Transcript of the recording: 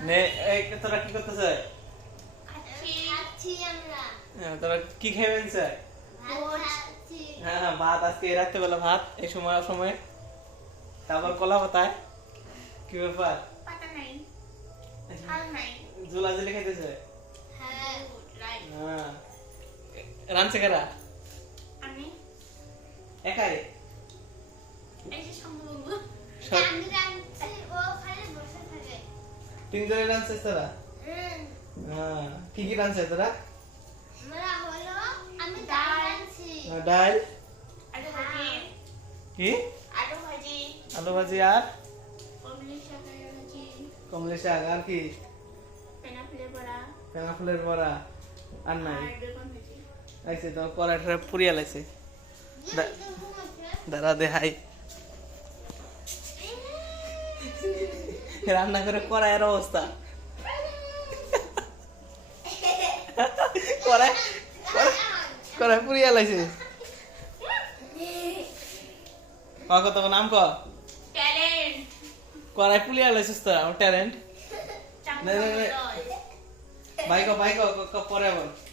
নে এই তোরা কি করতেছে? হ্যাঁ, তোরা কি খাইবেন স্যার হ্যাঁ হ্যাঁ, ভাত আজকে এই রাত্রেবেলা ভাত এই সময় সময়। তারপর কলা পাতায় কি ব্যাপার? নাই। ঝাল ঝুলি খাইতেছে? হ্যাঁ হ্যাঁ। রানছে কারা? আমি। একাই? সব তিনজনে রানছে তোরা? হ্যাঁ কি কি রানছে তোরা? আমরা হলো আমি ডাল। রাঁধছি হ্যাঁ, ডাল। আলু ভাজি। কি? আলু ভাজি। আলু ভাজি আর? কমলি শাক আর কি? পেনা ফুলের বড়া। আর নাই? আইছে তোমার পরাটা পুরিয়া লাইছে দা- কিন্তু দাঁড়া দে হাই রান্না করে কড়াইয়ের অবস্থা। কড়াই কড়াই- ক কত নাম ক? ট্যালেন্ট। কড়াই তো আমার নে। চামচ বাইক বাইক পরে আবার